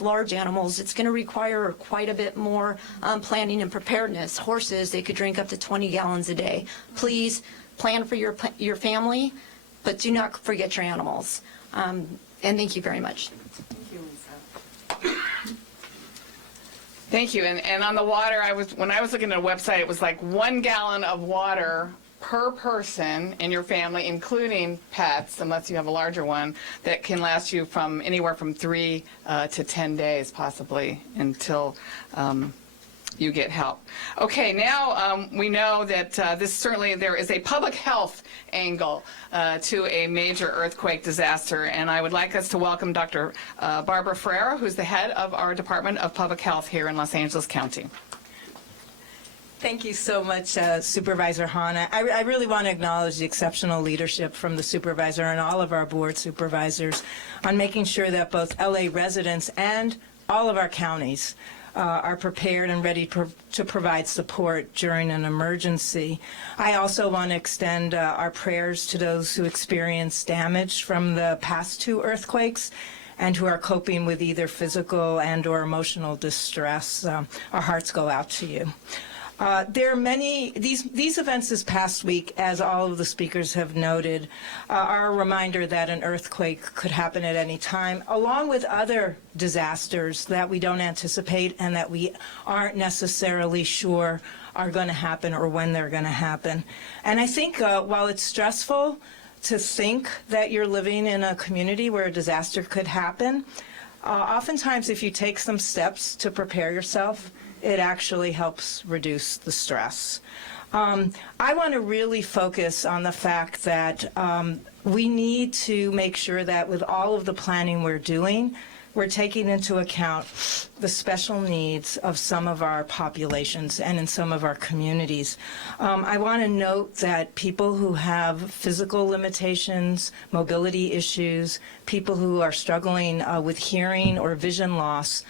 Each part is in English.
large animals, it's going to require quite a bit more planning and preparedness. Horses, they could drink up to 20 gallons a day. Please plan for your family, but do not forget your animals. And thank you very much. Thank you, Lisa. Thank you. And on the water, when I was looking at a website, it was like 1 gallon of water per person in your family, including pets, unless you have a larger one, that can last you from anywhere from 3 to 10 days, possibly, until you get help. Okay, now we know that there is a public health angle to a major earthquake disaster, and I would like us to welcome Dr. Barbara Ferreira, who's the head of our Department of Public Health here in Los Angeles County. Thank you so much, Supervisor Hahn. I really want to acknowledge the exceptional leadership from the supervisor and all of our board supervisors on making sure that both LA residents and all of our counties are prepared and ready to provide support during an emergency. I also want to extend our prayers to those who experienced damage from the past 2 earthquakes and who are coping with either physical and or emotional distress. Our hearts go out to you. There are many, these events this past week, as all of the speakers have noted, are a reminder that an earthquake could happen at any time, along with other disasters that we don't anticipate and that we aren't necessarily sure are going to happen or when they're going to happen. And I think while it's stressful to think that you're living in a community where a disaster could happen, oftentimes if you take some steps to prepare yourself, it actually helps reduce the stress. I want to really focus on the fact that we need to make sure that with all of the planning we're doing, we're taking into account the special needs of some of our populations and in some of our communities. I want to note that people who have physical limitations, mobility issues, people who are struggling with hearing or vision loss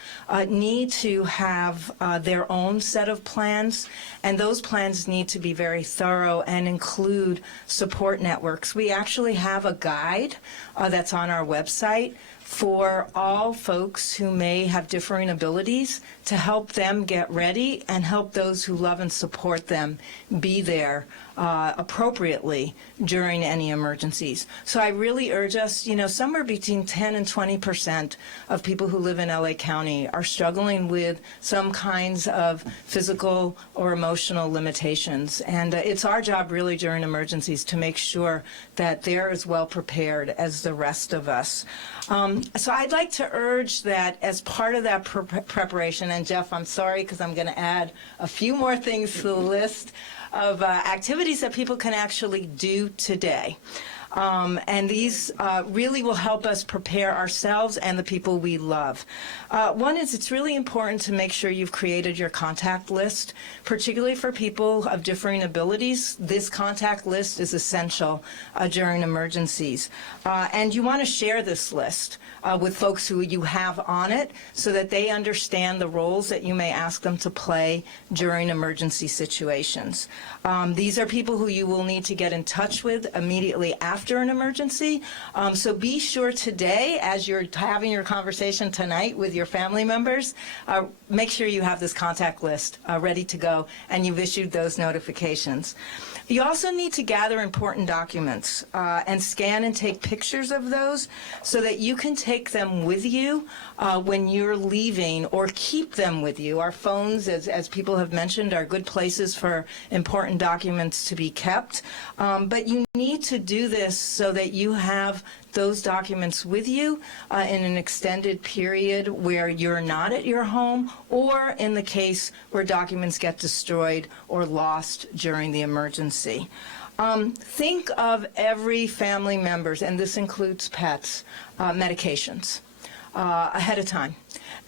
need to have their own set of plans, and those plans need to be very thorough and include support networks. We actually have a guide that's on our website for all folks who may have differing abilities to help them get ready and help those who love and support them be there appropriately during any emergencies. So I really urge us, somewhere between 10 and 20% of people who live in LA County are struggling with some kinds of physical or emotional limitations. And it's our job really during emergencies to make sure that they're as well prepared as the rest of us. So I'd like to urge that as part of that preparation, and Jeff, I'm sorry because I'm going to add a few more things to the list of activities that people can actually do today. And these really will help us prepare ourselves and the people we love. One is it's really important to make sure you've created your contact list, particularly for people of differing abilities. This contact list is essential during emergencies. And you want to share this list with folks who you have on it so that they understand the roles that you may ask them to play during emergency situations. These are people who you will need to get in touch with immediately after an emergency. So be sure today, as you're having your conversation tonight with your family members, make sure you have this contact list ready to go and you've issued those notifications. You also need to gather important documents and scan and take pictures of those so that you can take them with you when you're leaving, or keep them with you. Our phones, as people have mentioned, are good places for important documents to be kept. But you need to do this so that you have those documents with you in an extended period where you're not at your home, or in the case where documents get destroyed or lost during the emergency. Think of every family member's, and this includes pets, medications ahead of time.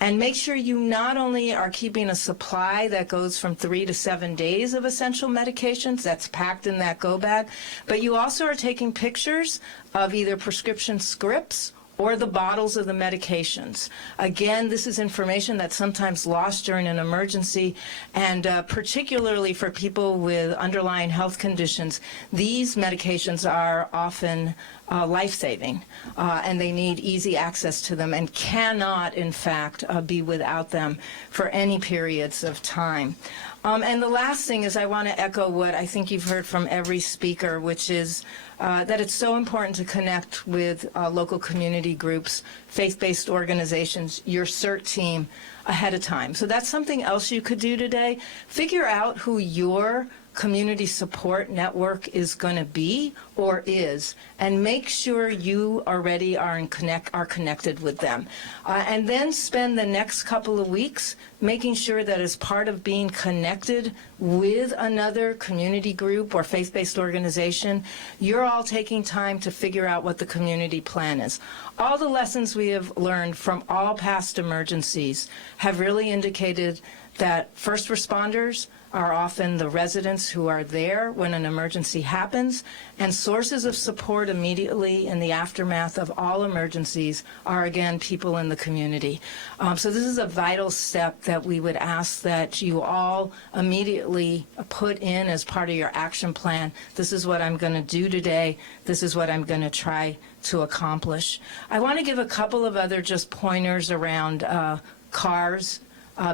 And make sure you not only are keeping a supply that goes from 3 to 7 days of essential medications that's packed in that go bag, but you also are taking pictures of either prescription scripts or the bottles of the medications. Again, this is information that's sometimes lost during an emergency, and particularly for people with underlying health conditions, these medications are often life-saving, and they need easy access to them and cannot, in fact, be without them for any periods of time. And the last thing is I want to echo what I think you've heard from every speaker, which is that it's so important to connect with local community groups, faith-based organizations, your CERT team ahead of time. So that's something else you could do today. Figure out who your community support network is going to be or is, and make sure you already are connected with them. And then spend the next couple of weeks making sure that as part of being connected with another community group or faith-based organization, you're all taking time to figure out what the community plan is. All the lessons we have learned from all past emergencies have really indicated that first responders are often the residents who are there when an emergency happens, and sources of support immediately in the aftermath of all emergencies are, again, people in the community. So this is a vital step that we would ask that you all immediately put in as part of your action plan. This is what I'm going to do today. This is what I'm going to try to accomplish. I want to give a couple of other just pointers around cars,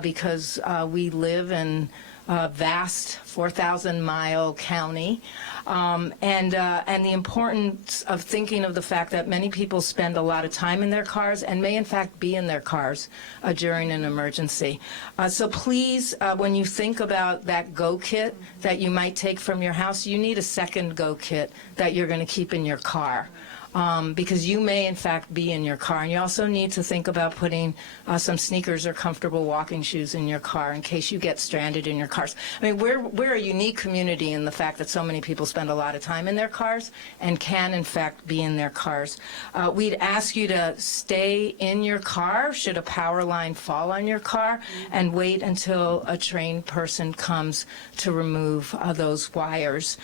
because we live in a vast 4,000-mile county, and the importance of thinking of the fact that many people spend a lot of time in their cars and may in fact be in their cars during an emergency. So please, when you think about that go kit that you might take from your house, you need a second go kit that you're going to keep in your car. Because you may, in fact, be in your car. And you also need to think about putting some sneakers or comfortable walking shoes in your car in case you get stranded in your cars. I mean, we're a unique community in the fact that so many people spend a lot of time in their cars and can, in fact, be in their cars. We'd ask you to stay in your car should a power line fall on your car, and wait until a trained person comes to remove those wires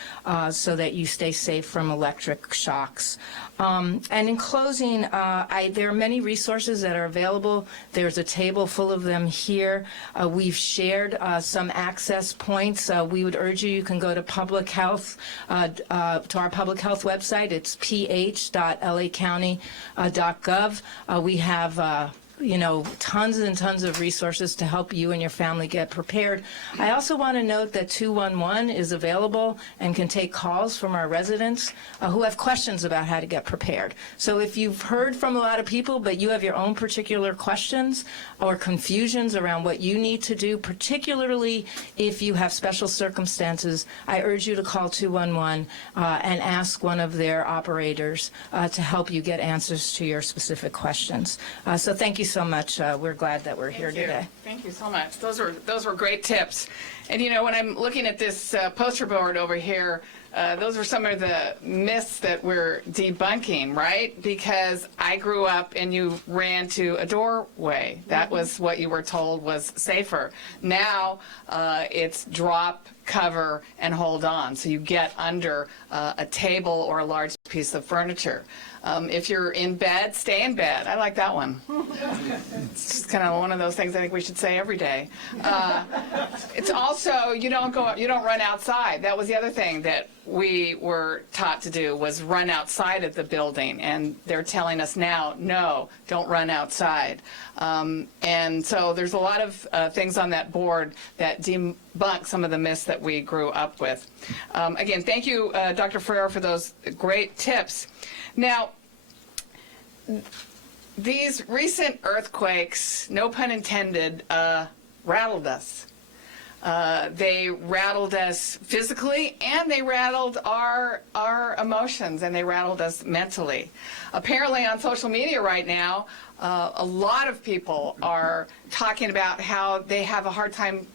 so that you stay safe from electric shocks. And in closing, there are many resources that are available. There's a table full of them here. We've shared some access points. We would urge you can go to public health, to our public health website. It's ph.lacounty.gov. We have tons and tons of resources to help you and your family get prepared. I also want to note that 211 is available and can take calls from our residents who have questions about how to get prepared. So if you've heard from a lot of people, but you have your own particular questions or confusions around what you need to do, particularly if you have special circumstances, I urge you to call 211 and ask one of their operators to help you get answers to your specific questions. So thank you so much. We're glad that we're here today. Thank you so much. Those were great tips. And when I'm looking at this poster board over here, those are some of the myths that we're debunking, right? Because I grew up and you ran to a doorway. That was what you were told was safer. Now it's drop, cover, and hold on. So you get under a table or a large piece of furniture. If you're in bed, stay in bed. I like that one. It's just kind of one of those things I think we should say every day. It's also, you don't run outside. That was the other thing that we were taught to do, was run outside of the building. And they're telling us now, no, don't run outside. And so there's a lot of things on that board that debunk some of the myths that we grew up with. Again, thank you, Dr. Ferrer, for those great tips. Now, these recent earthquakes, no pun intended, rattled us. They rattled us physically, and they rattled our emotions, and they rattled us mentally. Apparently on social media right now, a lot of people are talking about how they have a hard time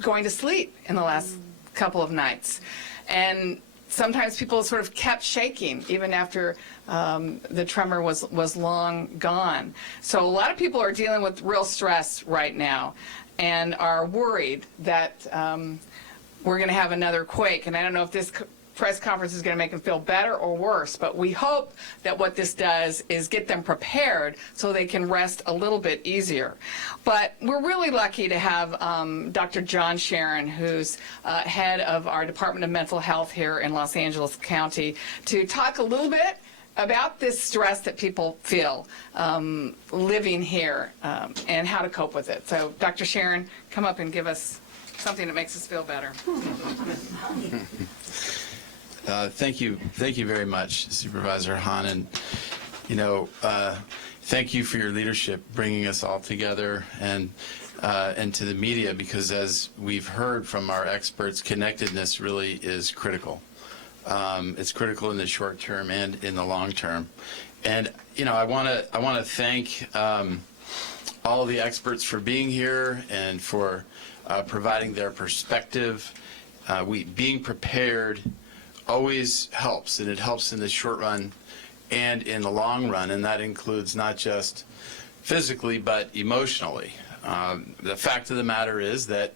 going to sleep in the last couple of nights. And sometimes people sort of kept shaking even after the tremor was long gone. So a lot of people are dealing with real stress right now and are worried that we're going to have another quake. And I don't know if this press conference is going to make them feel better or worse, but we hope that what this does is get them prepared so they can rest a little bit easier. But we're really lucky to have Dr. John Sharon, who's head of our Department of Mental Health here in Los Angeles County, to talk a little bit about this stress that people feel living here and how to cope with it. So Dr. Sharon, come up and give us something that makes us feel better. Thank you very much, Supervisor Hahn, and thank you for your leadership, bringing us all together, and to the media, because as we've heard from our experts, connectedness really is critical. It's critical in the short term and in the long term, and I want to thank all of the experts for being here and for providing their perspective. Being prepared always helps, and it helps in the short run and in the long run, and that includes not just physically but emotionally. The fact of the matter is that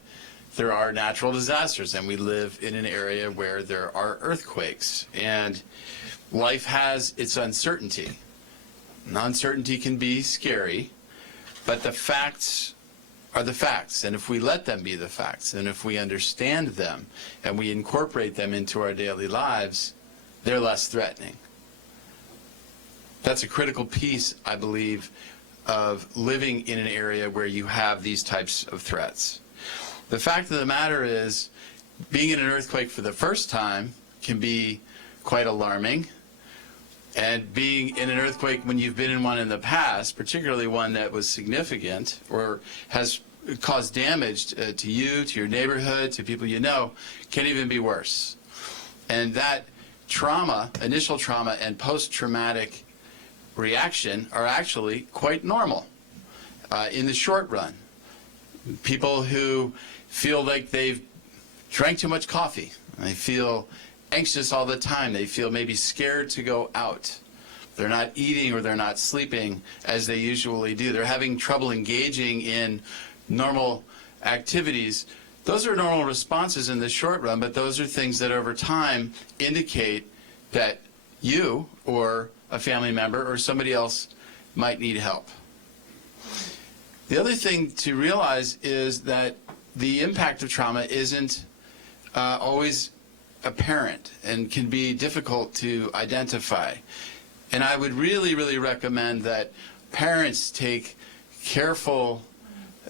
there are natural disasters, and we live in an area where there are earthquakes, and life has its uncertainty. And uncertainty can be scary, but the facts are the facts, and if we let them be the facts, and if we understand them, and we incorporate them into our daily lives, they're less threatening. That's a critical piece, I believe, of living in an area where you have these types of threats. The fact of the matter is, being in an earthquake for the first time can be quite alarming, and being in an earthquake when you've been in one in the past, particularly one that was significant or has caused damage to you, to your neighborhood, to people you know, can even be worse. And that trauma, initial trauma and post-traumatic reaction are actually quite normal in the short run. People who feel like they've drank too much coffee, they feel anxious all the time, they feel maybe scared to go out. They're not eating or they're not sleeping as they usually do. They're having trouble engaging in normal activities. Those are normal responses in the short run, but those are things that over time indicate that you or a family member or somebody else might need help. The other thing to realize is that the impact of trauma isn't always apparent and can be difficult to identify. And I would really, really recommend that parents take careful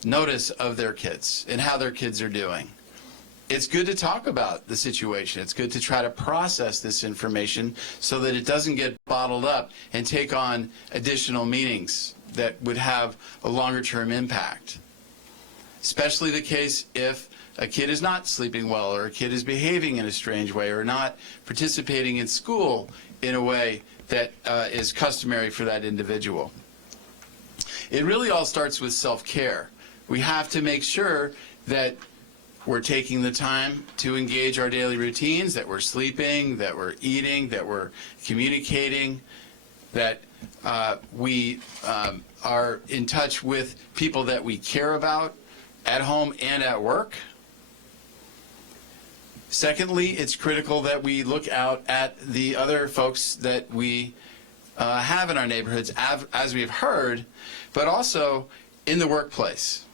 notice of their kids and how their kids are doing. It's good to talk about the situation. It's good to try to process this information so that it doesn't get bottled up and take on additional meanings that would have a longer-term impact. Especially the case if a kid is not sleeping well, or a kid is behaving in a strange way, or not participating in school in a way that is customary for that individual. It really all starts with self-care. We have to make sure that we're taking the time to engage our daily routines, that we're sleeping, that we're eating, that we're communicating, that we are in touch with people that we care about at home and at work. Secondly, it's critical that we look out at the other folks that we have in our neighborhoods, as we've heard, but also in the workplace,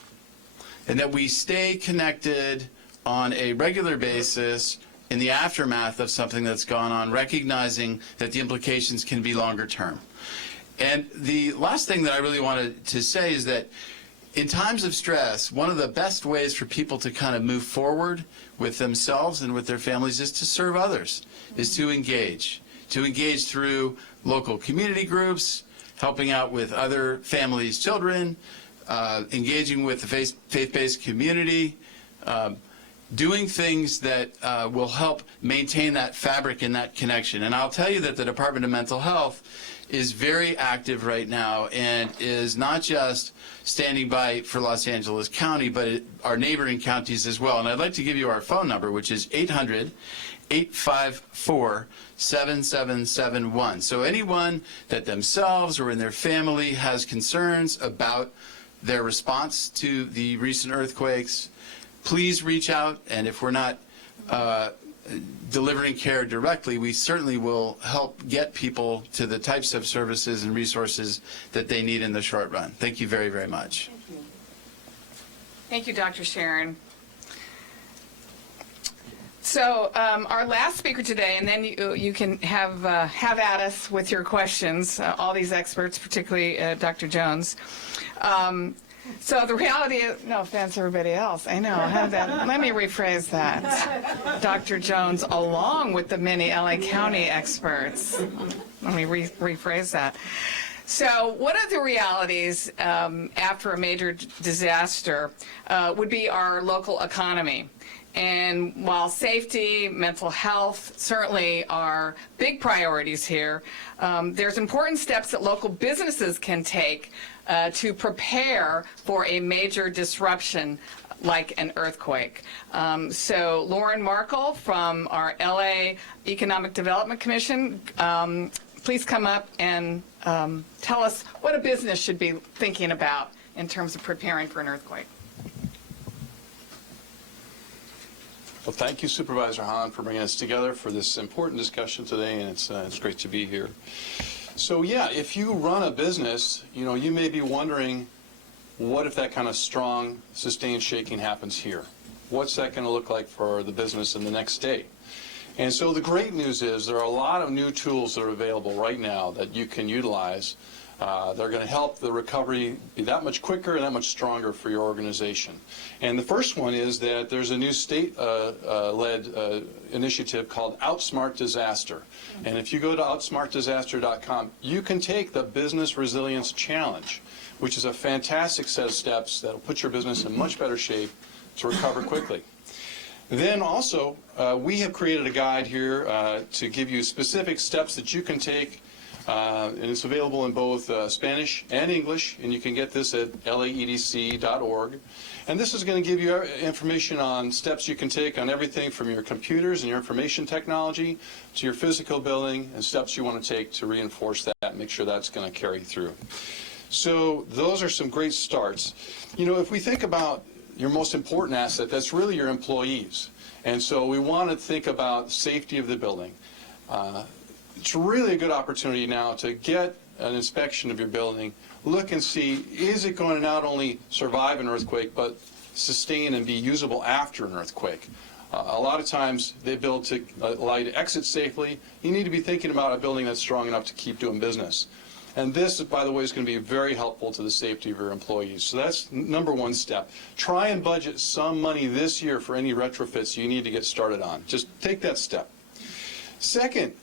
and that we stay connected on a regular basis in the aftermath of something that's gone on, recognizing that the implications can be longer term. And the last thing that I really wanted to say is that in times of stress, one of the best ways for people to kind of move forward with themselves and with their families is to serve others, is to engage through local community groups, helping out with other families' children, engaging with the faith-based community, doing things that will help maintain that fabric and that connection. And I'll tell you that the Department of Mental Health is very active right now and is not just standing by for Los Angeles County, but our neighboring counties as well. And I'd like to give you our phone number, which is 800-854-7771. So anyone that themselves or in their family has concerns about their response to the recent earthquakes, please reach out. And if we're not delivering care directly, we certainly will help get people to the types of services and resources that they need in the short run. Thank you very, very much. Thank you, Dr. Sharon. So our last speaker today, and then you can have at us with your questions, all these experts, particularly Dr. Jones. So the reality is, no offense everybody else, I know, have that. Let me rephrase that. Dr. Jones, along with the many LA County experts. Let me rephrase that. So one of the realities after a major disaster would be our local economy. And while safety, mental health certainly are big priorities here, there's important steps that local businesses can take to prepare for a major disruption like an earthquake. So Lauren Markle from our LA Economic Development Commission, please come up and tell us what a business should be thinking about in terms of preparing for an earthquake. Well, thank you, Supervisor Hahn, for bringing us together for this important discussion today, and it's great to be here. So, yeah, if you run a business, you may be wondering, what if that kind of strong, sustained shaking happens here? What's that going to look like for the business in the next day? And so the great news is there are a lot of new tools that are available right now that you can utilize. They're going to help the recovery be that much quicker and that much stronger for your organization. And the first one is that there's a new state-led initiative called Outsmart Disaster. And if you go to outsmartdisaster.com, you can take the Business Resilience Challenge, which is a fantastic set of steps that will put your business in much better shape to recover quickly. Then also, we have created a guide here to give you specific steps that you can take. And it's available in both Spanish and English, and you can get this at laedc.org. And this is going to give you information on steps you can take on everything from your computers and your information technology to your physical building, and steps you want to take to reinforce that and make sure that's going to carry through. So those are some great starts. If we think about your most important asset, that's really your employees. And so we want to think about safety of the building. It's really a good opportunity now to get an inspection of your building, look and see, is it going to not only survive an earthquake, but sustain and be usable after an earthquake? A lot of times they build to allow you to exit safely. You need to be thinking about a building that's strong enough to keep doing business. And this, by the way, is going to be very helpful to the safety of your employees. So that's number one step. Try and budget some money this year for any retrofits you need to get started on. Just take that step. Second,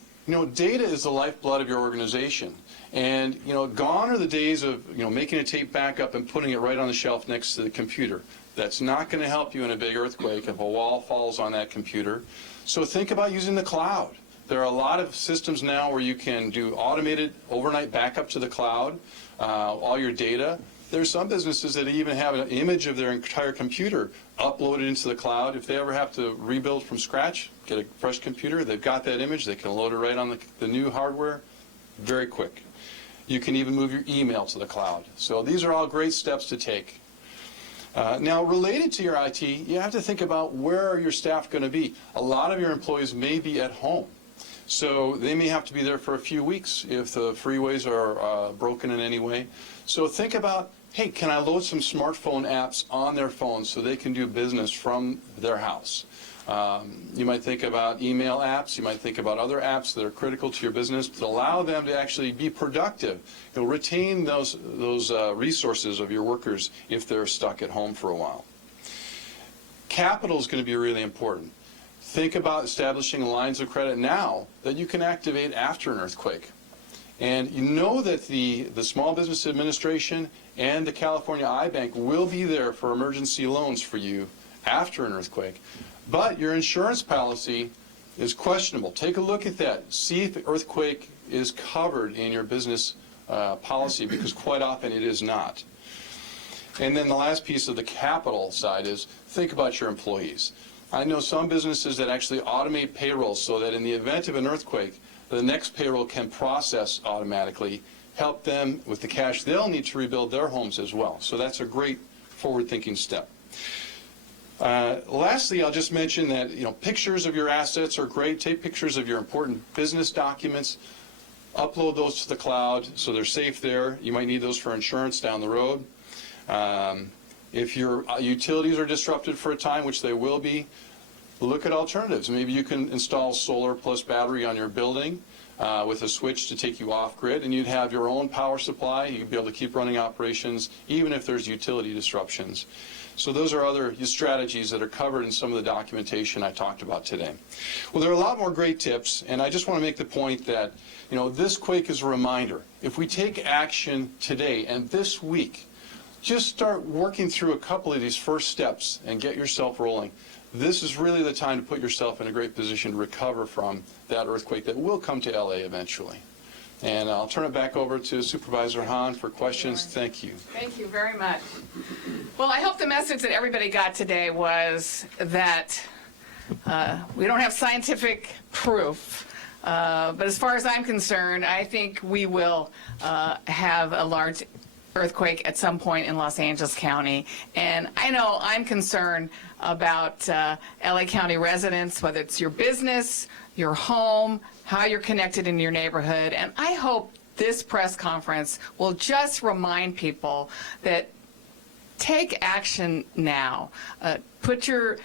data is the lifeblood of your organization. And, gone are the days of, making a tape backup and putting it right on the shelf next to the computer. That's not going to help you in a big earthquake if a wall falls on that computer. So think about using the cloud. There are a lot of systems now where you can do automated overnight backup to the cloud, all your data. There's some businesses that even have an image of their entire computer uploaded into the cloud. If they ever have to rebuild from scratch, get a fresh computer, they've got that image, they can load it right on the new hardware, very quick. You can even move your email to the cloud. So these are all great steps to take. Now, related to your IT, you have to think about where are your staff going to be. A lot of your employees may be at home. So they may have to be there for a few weeks if the freeways are broken in any way. So think about, hey, can I load some smartphone apps on their phones so they can do business from their house? You might think about email apps. You might think about other apps that are critical to your business to allow them to actually be productive. You'll retain those resources of your workers if they're stuck at home for a while. Capital is going to be really important. Think about establishing lines of credit now that you can activate after an earthquake. And you know that the Small Business Administration and the California iBank will be there for emergency loans for you after an earthquake. But your insurance policy is questionable. Take a look at that. See if the earthquake is covered in your business policy, because quite often it is not. And then the last piece of the capital side is think about your employees. I know some businesses that actually automate payrolls so that in the event of an earthquake, the next payroll can process automatically, help them with the cash they'll need to rebuild their homes as well. So that's a great forward-thinking step. Lastly, I'll just mention that pictures of your assets are great. Take pictures of your important business documents, upload those to the cloud so they're safe there. You might need those for insurance down the road. If your utilities are disrupted for a time, which they will be, look at alternatives. Maybe you can install solar plus battery on your building with a switch to take you off grid, and you'd have your own power supply. You'd be able to keep running operations even if there's utility disruptions. So those are other strategies that are covered in some of the documentation I talked about today. Well, there are a lot more great tips, and I just want to make the point that, you know, this quake is a reminder. If we take action today and this week, just start working through a couple of these first steps and get yourself rolling. This is really the time to put yourself in a great position to recover from that earthquake that will come to LA eventually. And I'll turn it back over to Supervisor Hahn for questions. Thank you. Thank you very much. Well, I hope the message that everybody got today was that we don't have scientific proof, but as far as I'm concerned, I think we will have a large earthquake at some point in Los Angeles County. And I know I'm concerned about LA County residents, whether it's your business, your home, how you're connected in your neighborhood. And I hope this press conference will just remind people that take action now. Put your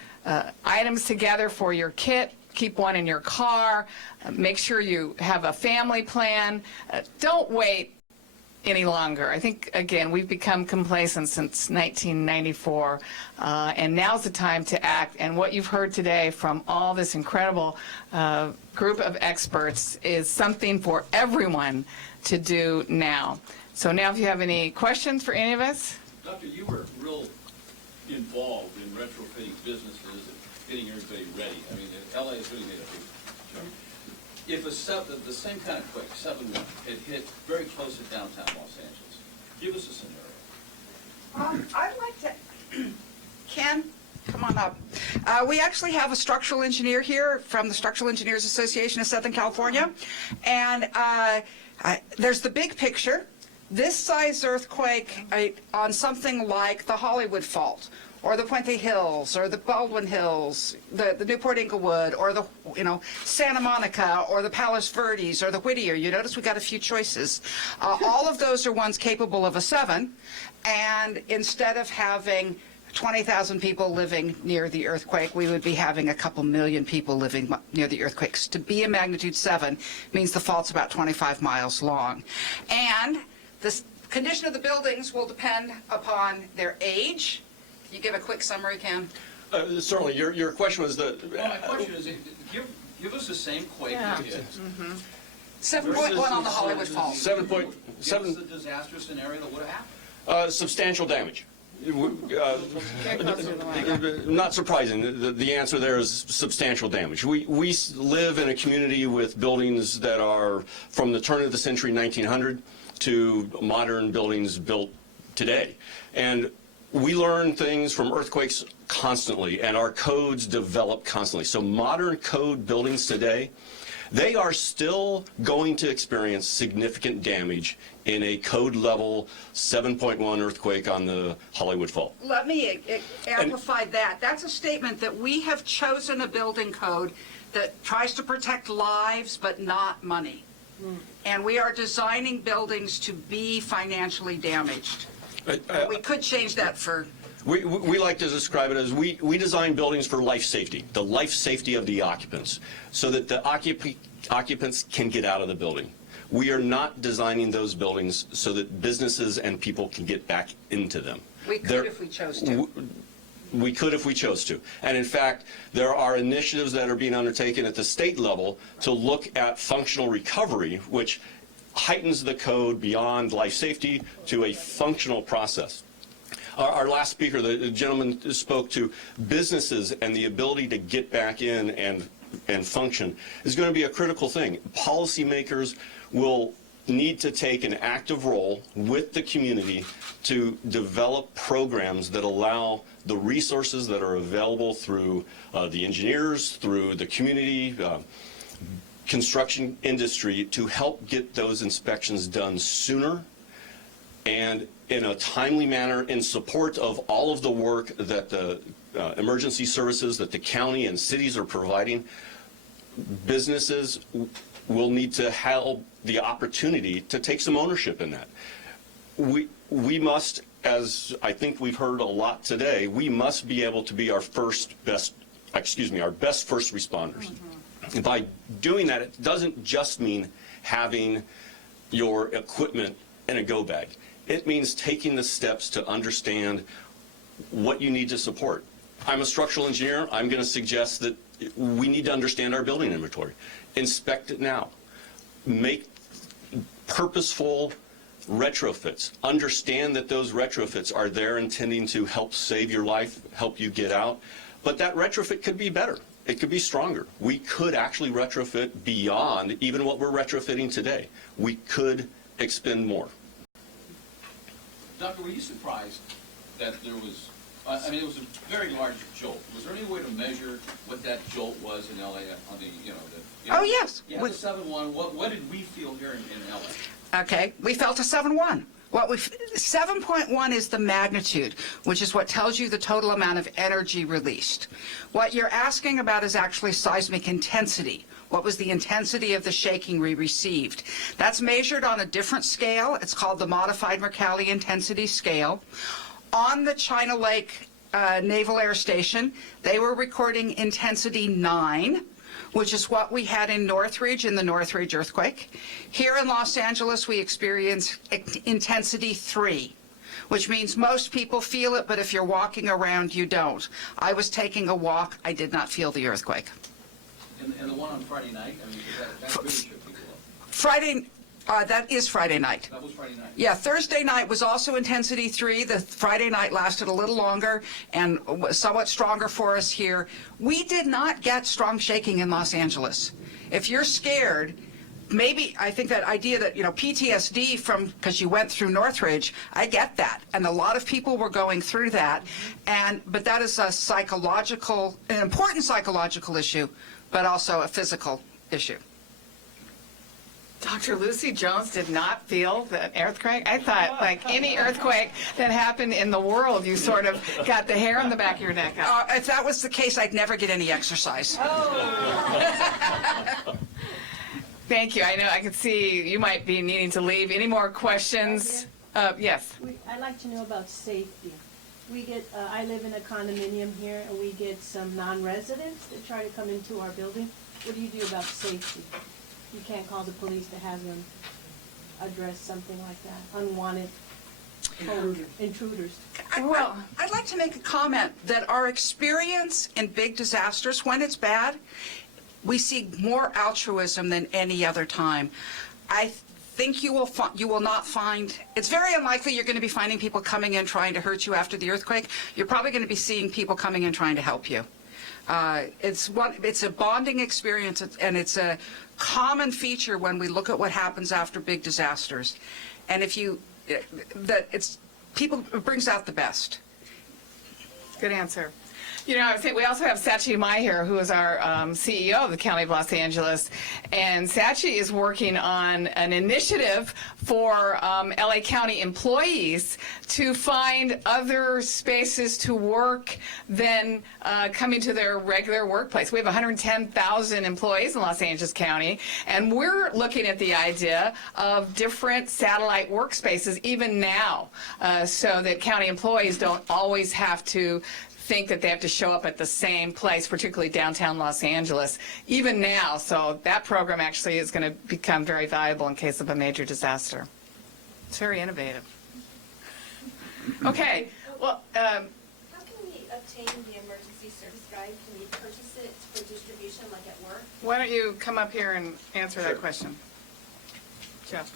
items together for your kit. Keep one in your car. Make sure you have a family plan. Don't wait any longer. I think, again, we've become complacent since 1994, and now's the time to act. And what you've heard today from all this incredible group of experts is something for everyone to do now. So now if you have any questions for any of us? Doctor, you were real involved in retrofitting businesses and getting everybody ready. I mean, LA has really made a big jump. If the same kind of quake, 7.1, had hit very close to downtown Los Angeles, give us a scenario. I'd like to, Ken, come on up. We actually have a structural engineer here from the Structural Engineers Association of Southern California, and there's the big picture. This size earthquake on something like the Hollywood Fault, or the Puente Hills, or the Baldwin Hills, the Newport Inglewood, or the Santa Monica, or the Palos Verdes, or the Whittier. You notice we got a few choices. All of those are ones capable of a 7, and instead of having 20,000 people living near the earthquake, we would be having a couple million people living near the earthquakes. To be a magnitude 7 means the fault's about 25 miles long. And the condition of the buildings will depend upon their age. Can you give a quick summary, Ken? Certainly. Your question was Well, my question is, give us the same quake that hit. 7.1 on the Hollywood Fault. 7.7. Give us the disaster scenario that would have happened. Substantial damage. Not surprising. The answer there is substantial damage. We live in a community with buildings that are from the turn of the century 1900 to modern buildings built today. And we learn things from earthquakes constantly, and our codes develop constantly. So modern code buildings today, they are still going to experience significant damage in a code level 7.1 earthquake on the Hollywood Fault. Let me amplify that. That's a statement that we have chosen a building code that tries to protect lives but not money. And we are designing buildings to be financially damaged. We could change that for... We like to describe it as we design buildings for life safety, the life safety of the occupants, so that the occupants can get out of the building. We are not designing those buildings so that businesses and people can get back into them. We could if we chose to. We could if we chose to. And in fact, there are initiatives that are being undertaken at the state level to look at functional recovery, which heightens the code beyond life safety to a functional process. Our last speaker, the gentleman spoke to businesses and the ability to get back in and function is going to be a critical thing. Policymakers will need to take an active role with the community to develop programs that allow the resources that are available through the engineers, through the community, construction industry to help get those inspections done sooner and in a timely manner in support of all of the work that the emergency services that the county and cities are providing. Businesses will need to have the opportunity to take some ownership in that. We must, as I think we've heard a lot today, we must be able to be our first best our best first responders. And by doing that, it doesn't just mean having your equipment in a go bag. It means taking the steps to understand what you need to support. I'm a structural engineer. I'm going to suggest that we need to understand our building inventory. Inspect it now. Make purposeful retrofits. Understand that those retrofits are there intending to help save your life, help you get out. But that retrofit could be better. It could be stronger. We could actually retrofit beyond even what we're retrofitting today. We could expend more. Doctor, were you surprised that there was, I mean, it was a very large jolt. Was there any way to measure what that jolt was in LA on the, Oh, yes. Yeah, the 7.1. What did we feel here in LA? Okay, we felt a 7.1. 7.1 is the magnitude, which is what tells you the total amount of energy released. What you're asking about is actually seismic intensity. What was the intensity of the shaking we received? That's measured on a different scale. It's called the Modified Mercalli Intensity Scale. On the China Lake Naval Air Station, they were recording intensity 9, which is what we had in Northridge in the Northridge earthquake. Here in Los Angeles, we experience intensity 3, which means most people feel it, but if you're walking around, you don't. I was taking a walk. I did not feel the earthquake. And the one on Friday night? I mean, that really shook people up. Friday, that is Friday night. That was Friday night? Yeah, Thursday night was also intensity 3. The Friday night lasted a little longer and was somewhat stronger for us here. We did not get strong shaking in Los Angeles. If you're scared, maybe, I think that idea that, PTSD because you went through Northridge, I get that. And a lot of people were going through that. But that is an important psychological issue, but also a physical issue. Dr. Lucy Jones did not feel the earthquake. I thought, like any earthquake that happened in the world, you sort of got the hair on the back of your neck up. If that was the case, I'd never get any exercise. Thank you. I know I could see you might be needing to leave. Any more questions? Yes. I'd like to know about safety. I live in a condominium here, and we get some non-residents that try to come into our building. What do you do about safety? You can't call the police to have them address something like that, unwanted intruders. Well, I'd like to make a comment that our experience in big disasters, when it's bad, we see more altruism than any other time. I think you will not find, it's very unlikely you're going to be finding people coming in trying to hurt you after the earthquake. You're probably going to be seeing people coming in trying to help you. It's a bonding experience, and it's a common feature when we look at what happens after big disasters. And it brings out the best. Good answer. I would say we also have Sachi Mai here, who is our CEO of the County of Los Angeles. And Sachi is working on an initiative for LA County employees to find other spaces to work than coming to their regular workplace. We have 110,000 employees in Los Angeles County, and we're looking at the idea of different satellite workspaces even now, so that county employees don't always have to think that they have to show up at the same place, particularly downtown Los Angeles, even now. So that program actually is going to become very valuable in case of a major disaster. It's very innovative. Okay, well, how can we obtain the emergency service guide? Can we purchase it for distribution like at work? why don't you come up here and answer that question? Jeff.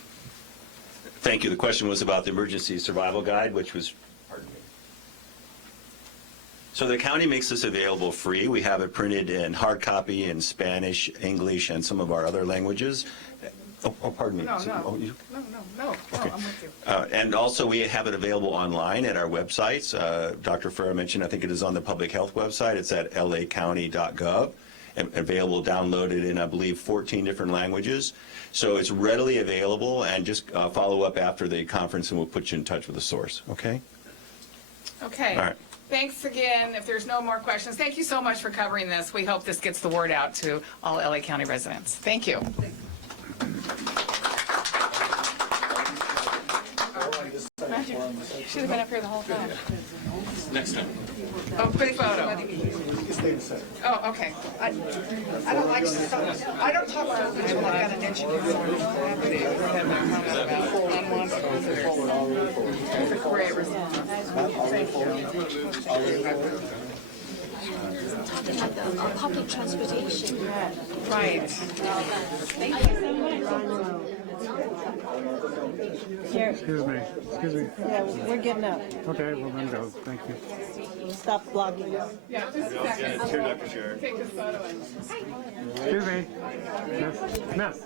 Thank you. The question was about the emergency survival guide, which was, pardon me. So the county makes this available free. We have it printed in hard copy in Spanish, English, and some of our other languages. Oh, pardon me. No. Okay. I'm with you. And also we have it available online at our websites. Dr. Farah mentioned, I think it is on the public health website. It's at lacounty.gov. And available downloaded in, I believe, 14 different languages. So it's readily available, and just follow up after the conference and we'll put you in touch with the source, okay? Okay. All right. Thanks again. If there's no more questions, thank you so much for covering this. We hope this gets the word out to all LA County residents. Thank you. Should have been up here the whole time. Next time. Oh, quick photo. Oh, okay. I don't like, I don't talk about it until I got an engineer. Great response. Talking about the public transportation. Right. Here, Excuse me. yeah, we're getting up. Okay, well then go. Thank you. Stop vlogging. Yeah, just a second. Here, Dr. Sharon. Take this photo and. Excuse me. Miss. Miss.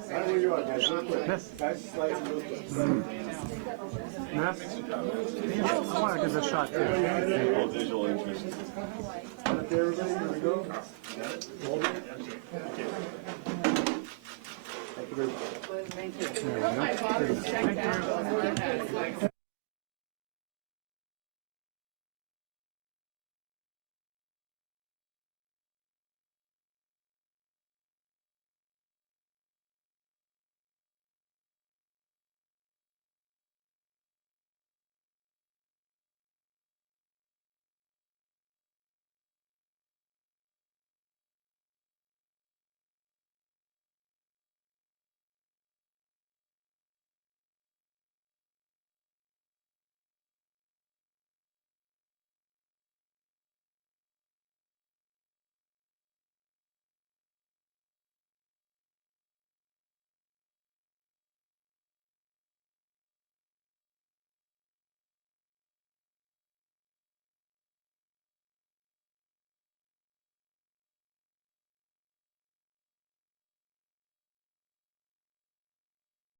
Miss. I want to give this shot too. Visual interest.